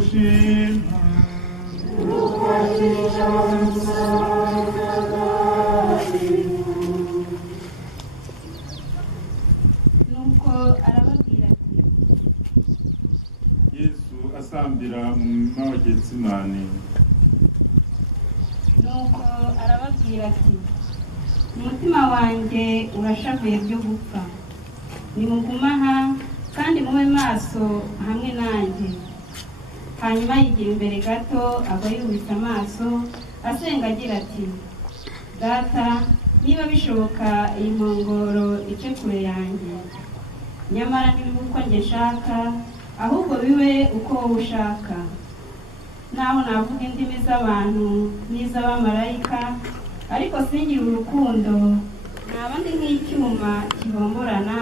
turagushima nuko arababwira ati Yesu asambira mu murima wa Getsimani nuko arababwira ati umutima wanjye urashavuye byo gupfa nimugume aha kandi mube maso hamwe nanjye. Hanyuma yigira imbere gato aba yubitse amaso asenga agira ati data niba bishoboka iyi nkongoro ice kure yanjye, nyamara ntibibe uko njye nshaka ahubwo bibe uko wowe ushaka. Naho navuga indimi z'abantu n'iz'abamarayika ariko singire urukundo, naba ndi nk'icyuma kibomborana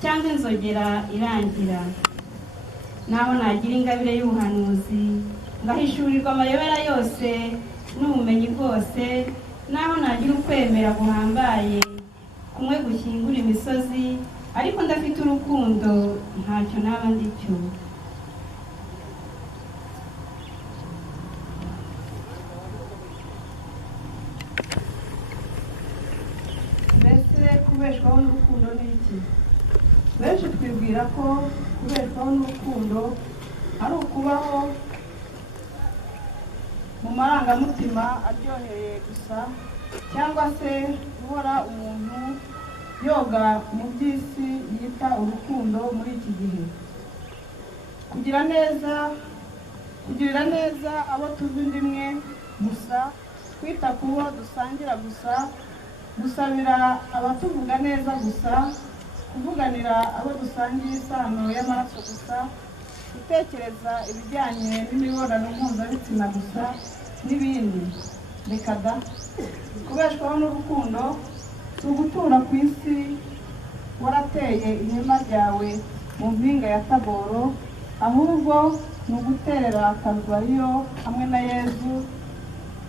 cyangwa inzogera irangira. Naho nagira ingabire y'ubuhanuzi ngahishurirwa amayobera yose n'ubumenyi bwose, naho nagira ukwemera guhambaye kumwe gushyingura imisozi, ariko ndafite urukundo ntacyo naba ndicyo. Mbese kubeshwaho n'urukundo ni iki? Benshi twibwira ko kubeshwaho n'urukundo ari ukubaho mu marangamutima aryoheye gusa, cyangwa se guhora umuntu yoga mu by'isi yita urukundo muri iki gihe. Kugirira neza abo tuzi ndimwe gusa, kwita ku bo dusangira gusa, gusabira abatuvuga neza gusa, kuvuganira abo dusangiye isano y'amaraso gusa, gutekereza ibijyanye n'imibonano mpuzabitsina gusa n'ibindi. Reka da, kubeshwaho n'urukundo si ugutura ku isi warateye ihema ryawe mu mpinga ya Taboro, ahubwo ni uguterera Kaluvariyo hamwe na Yezu,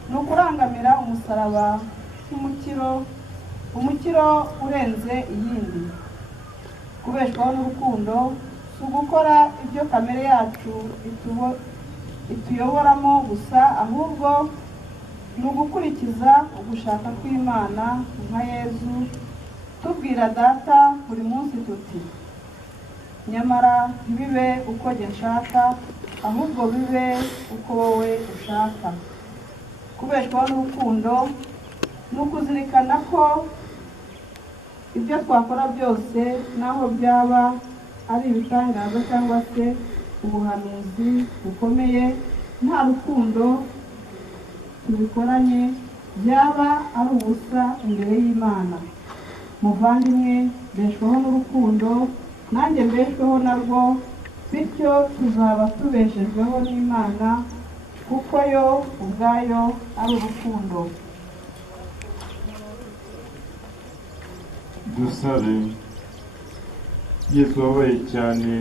ni ukurangamira umusaraba umukiro urenze iyindi. Kubeshwaho n'urukundo si ugukora ibyo kamere yacu ituyoboramo gusa, ahubwo ni ugukurikiza ugushaka kw'Imana nka Yezu, tubwira data buri munsi tuti nyamara ntibibe uko njye nshaka ahubwo bibe uko wowe ushaka. Kubeshwaho n'urukundo ni ukuzirikana ko ibyo twakora byose, naho byaba ari ibitangaza cyangwa se ubuhanuzi bukomeye, nta rukundo tubikoranye byaba ari ubusa imbere y'Imana. Muvandimwe, beshwaho n'urukundo, nanjye mbeshweho narwo, bityo tuzaba tubeshejweho n'Imana kuko yo ubwayo ari urukundo. dusabe. Yesu wabaye cyane,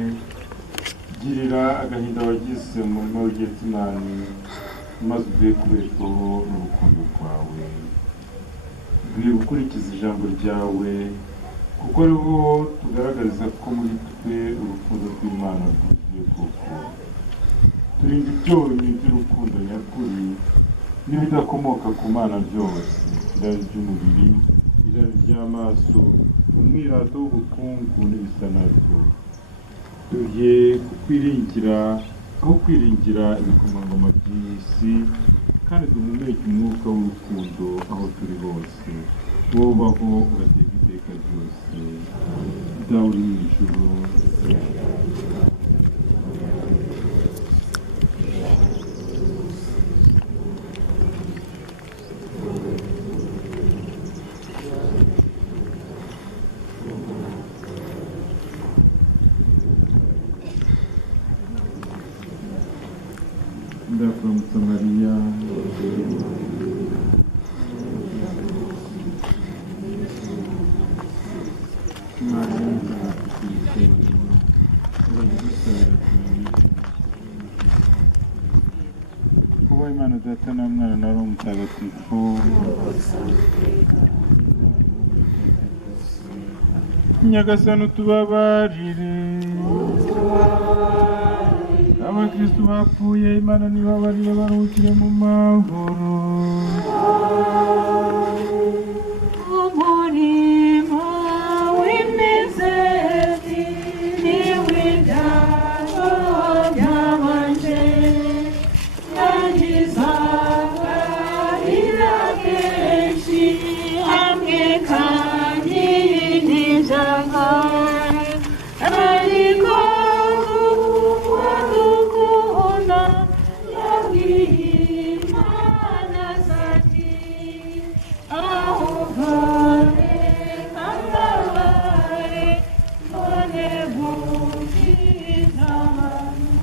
girira agahinda wagize mu murima wa Getsimani, maze uvuye kubeshwaho n'urukundo rwawe. Dukwiye gukurikiza ijambo ryawe, kuko ariho tugaragariza ko muri twe urukundo rw'Imana rwuzuye koko. Turinda ibyonnyi by'urukundo nyakuri n'ibidakomoka ku Mana byose, irari ry'umubiri, irari ry'amaso, umwirato w'ubukungu n'ibisa nabyo. Duhe kukwiringira aho kwiringira ibikomangoma by'isi, kandi duhumeke umwuka w'urukundo aho turi hose. Wobaho ugateka iteka ryose. Dawe uri mu ijuru, ndakuramutsa Mariya, kuba Imana Data na Mwana na Roho Mutagatifu. Nyagasani utubabarire, abakristu bapfuye Imana nibabarire baruhukire mu mahoro. umurimo w'imizeti n'iw'ibyago byabanje yagizaga irakenshi hamwe kandi n'ibyaha ariko wadukunda yabwiye Imana zati ahubare ambabare none gukiza abantu